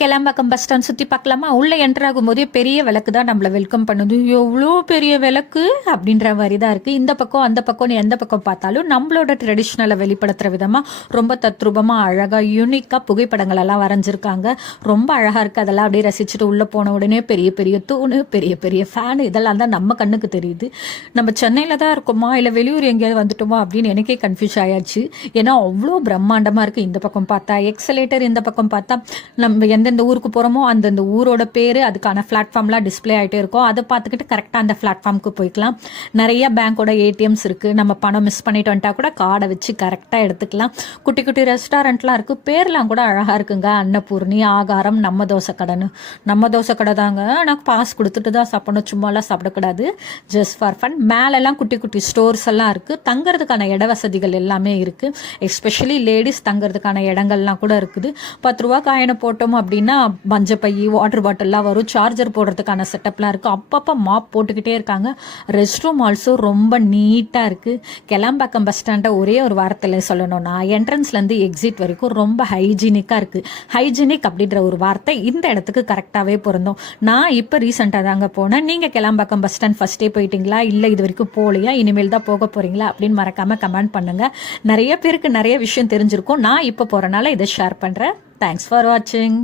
Kilambakkam bus stand சுற்றி பார்க்கலாமா. உள்ளே என்டர் ஆகும்போதே பெரிய விளக்கு தான் நம்மளை வெல்கம் பண்ணுது. எவ்வளோ பெரிய விளக்கு அப்படின்ற மாதிரி தான் இருக்குது. இந்த பக்கம் அந்த பக்கம்னு எந்த பக்கம் பார்த்தாலும் நம்மளோட ட்ரெடிஷ்னலை வெளிப்படுத்துகிற விதமாக ரொம்ப தத்ரூபமாக அழகாக யூனிக்காக புகைப்படங்கள் எல்லாம் வரைஞ்சிருக்காங்க. ரொம்ப அழகாக இருக்குது. அதெல்லாம் அப்படியே ரசிச்சுட்டு உள்ளே போன உடனே பெரிய பெரிய தூணு, பெரிய பெரிய ஃபேனு, இதெல்லாம் தான் நம்ம கண்ணுக்கு தெரியுது. நம்ம சென்னையில் தான் இருக்கோமா இல்லை வெளியூர் எங்கேயாவது வந்துட்டோமா அப்படின்னு எனக்கே கன்ஃபியூஸ் ஆயாச்சு. ஏன்னா அவ்வளோ பிரம்மாண்டமாக இருக்குது. இந்த பக்கம் பார்த்தா எக்ஸலேட்டர், இந்த பக்கம் பார்த்தா நம்ம எந்தெந்த ஊருக்கு போகிறோமோ அந்தந்த ஊரோட பேர், அதுக்கான பிளாட்ஃபார்ம்லாம் டிஸ்பிளே ஆகிட்டே இருக்கும். அதை பார்த்துக்கிட்டு கரெக்டாக அந்த பிளாட்ஃபார்முக்கு போய்க்கலாம். நிறைய பேங்க்கோட ஏடிஎம்ஸ் இருக்குது. நம்ம பணம் மிஸ் பண்ணிட்டு வந்துட்டா கூட கார்டை வச்சு கரெக்டாக எடுத்துக்கலாம். குட்டி குட்டி ரெஸ்டாரண்ட்லாம் இருக்குது. பேர்லாம் கூட அழகாக இருக்குங்க. அன்னபூர்ணி, ஆகாரம், நம்ம தோசை கடைன்னு. நம்ம தோசை கடை தாங்க, ஆனால் பாஸ் கொடுத்துட்டு தான் சாப்பிடணும், சும்மாலாம் சாப்பிடக்கூடாது. Just for fun. மேலெல்லாம் குட்டி குட்டி ஸ்டோர்ஸ் எல்லாம் இருக்குது. தங்குறதுக்கான இட வசதிகள் எல்லாமே இருக்குது. எஸ்பெஷலி லேடிஸ் தங்குறதுக்கான இடங்கள்லாம் கூட இருக்குது. 10 ரூபா காயினை போட்டோம் அப்படின்னா மஞ்சப்பை, வாட்டர் பாட்டில்லாம் வரும். சார்ஜர் போடுறதுக்கான செட்டப்லாம் இருக்குது. அப்பப்போ மாப் போட்டுக்கிட்டே இருக்காங்க. ரெஸ்ட் ரூம் ஆல்சோ ரொம்ப நீட்டாக இருக்குது. கிளம்பாக்கம் பஸ் ஸ்டாண்டை ஒரே ஒரு வார்த்தையில் சொல்லணும்னா என்ட்ரன்ஸ்லேருந்து எக்ஸிட் வரைக்கும் ரொம்ப ஹைஜீனிக்காக இருக்குது. ஹைஜீனிக் அப்படின்ற ஒரு வார்த்தை இந்த இடத்துக்கு கரெக்டாகவே பொருந்தும். நான் இப்போ ரீசெண்டாக தாங்க போனேன். நீங்கள் கிளம்பாக்கம் பஸ் ஸ்டாண்ட் ஃபஸ்ட்டே போயிட்டீங்களா, இல்லை இது வரைக்கும் போகலையா, இனிமேல் தான் போக போகிறீங்களா அப்படின்னு மறக்காமல் கமெண்ட் பண்ணுங்கள். நிறைய பேருக்கு நிறைய விஷயம் தெரிஞ்சிருக்கும். நான் இப்போ போகிறனால இதை ஷேர் பண்ணுறேன். தேங்க்ஸ் ஃபார் வாட்சிங்.